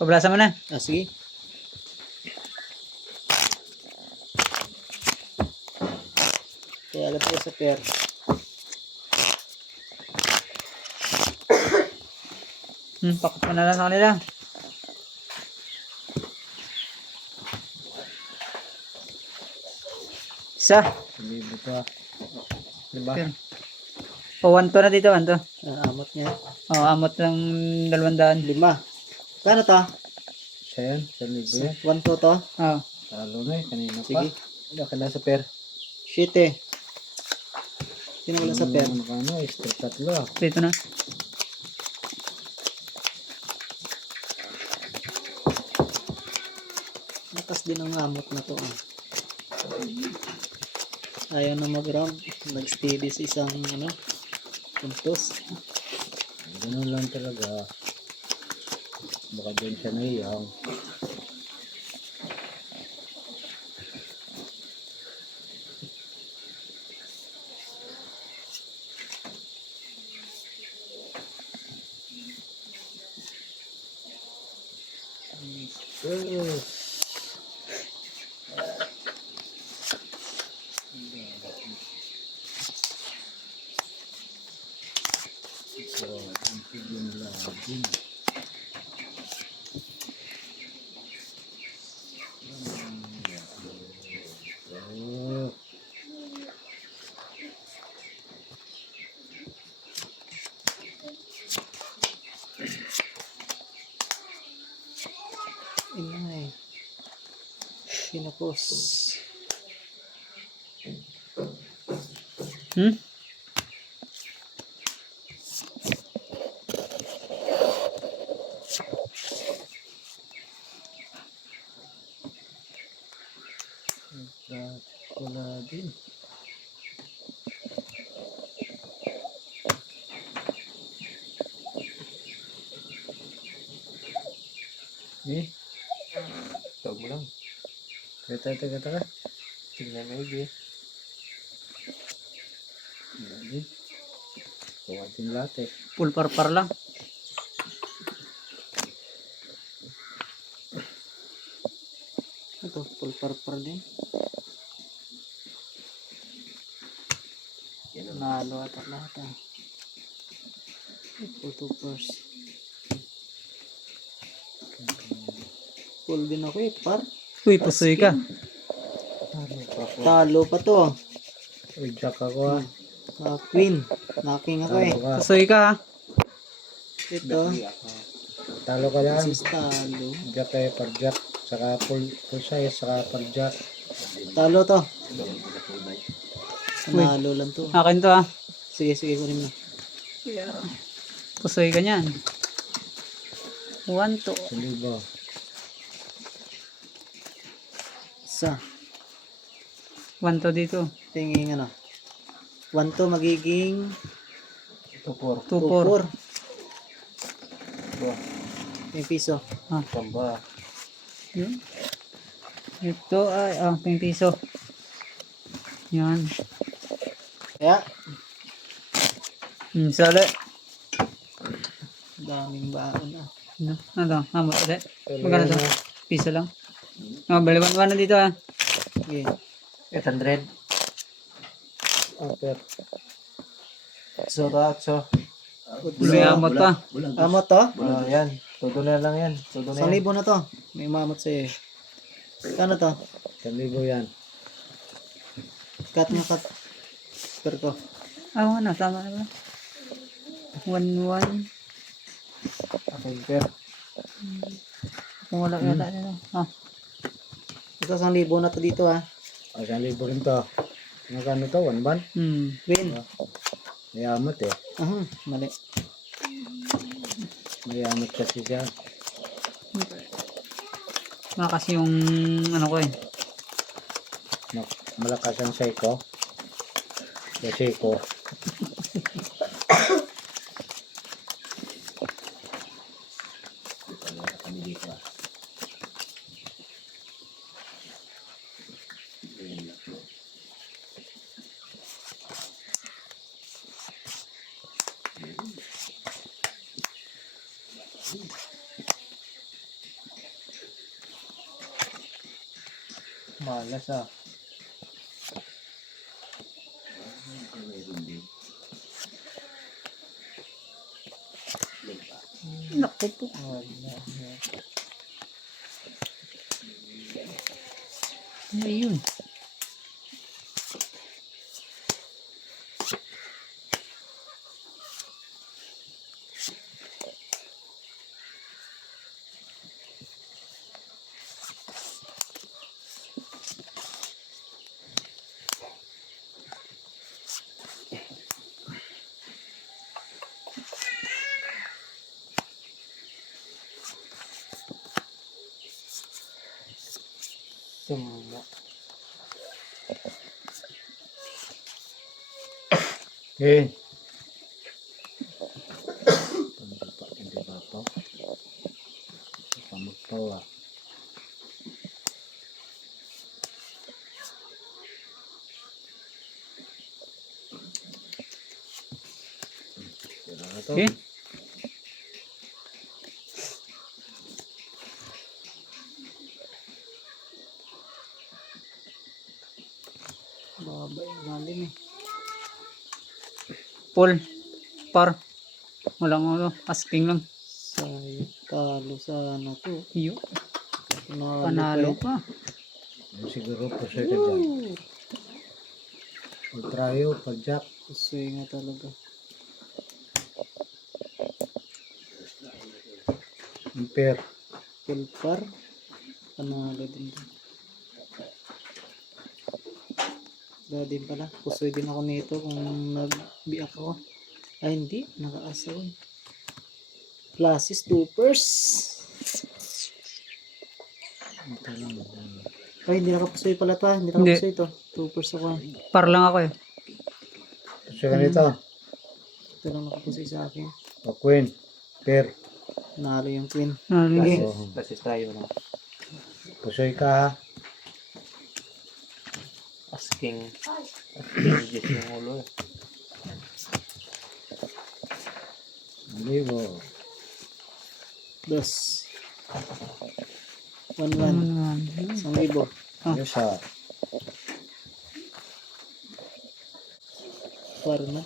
Pablasa mo na. Sige. Kaya agad tayo sa pair. Pakot mo na lang sa kanila. Isa. Hindi ba? Diba? Okay. O, 1 to na dito, 1 to. Amot niya. O, amot ng 200. 5. Kano to? Siya yan, 1,000 yan. 1 to to? O. Talo na eh, kanina pa. Sige. Wala ka na sa pair. 7. Sino wala sa pair? Ano, straight tatlo ah. Dito na. Lakas din ang amot na to. Ayaw na mag-round. Nag-steady sa isang puntos. Ganun lang talaga. Baka din siya naiyang. Inay. Kinapos. Wala din. Eh? Tawag mo lang. Teka. Tingnan mo eh. Hindi. Kawatin lahat eh. Full parpar lang. Ito, full parpar din. Nalo ata lahat ah. Photopass. Full din ako eh, par. Uy, pusoy ka. Talo pa to. Uy, jack ako ah. Queen. Knocking ako eh. Talo ka. Pusoy ka ha. Ito. Talo ka lang. Sis talo. Jack eh, par jack. Saka full size, saka par jack. Talo to. Nalo lang to. Akin to ha. Sige, kunin mo. Pusoy ka niyan. 1 to. Salibo. Isa. 1 to dito. Tingin 1 to magiging 2-4. 2-4. 2. Yung piso. Tamba. Yun. Ito ay, 5 piso. Yan. Kaya, Sali. daming baon ah. Ano? Hamot ulit. Magkano to? Piso lang. Baliwan na dito ha. Okay. 800. Okay. So. May hamot pa. Amot to? Yan. Todo na lang yan. Todo na 1,000 yan. na to. May mamot sa'yo eh. Kano to? 1,000 yan. Cut nyo, cut. Per ko. Ano, tama na ba? 1-1. Okay, fair. Kung wala yata nila. Ito 1,000 na to dito ah. 1,000 rin to. Magkano to? 1 ban? Win. May amot eh. Mali. May amot kasi siya. Kasi yung ano ko eh. Malakas ang Seiko. Seiko. Malas ah. Naku po. Ayun. Summa. Okay. Hindi ba ito? Kamot to ah. Okay. Baba yung lalim eh. Full. Par. Walang ano. Asking lang. Sayang. Talo sana to. Iyo. Panalo Panalo pa. pa. Yung siguro pusoy ka dyan. Ultrayo, pag-jack. Pusoy nga talaga. Ampere. Full par. Panalo din to. Wala din pala. Pusoy din ako nito kung nag-biak ako. Ay hindi. Nakaasa ko. Classes 2pers. Ay hindi nakapusoy pala to. Hindi nakapusoy to. 2pers ako. Par lang ako eh. Pusoy ka nito. Ito lang nakapusoy sa akin. O queen. Pair. Nalo yung queen. Sige. Classes tayo na. Pusoy ka ha. Asking. Asking yung ulo eh. Libo. Dos. 1-1. Ano, 1,000. Yes ha. Par na.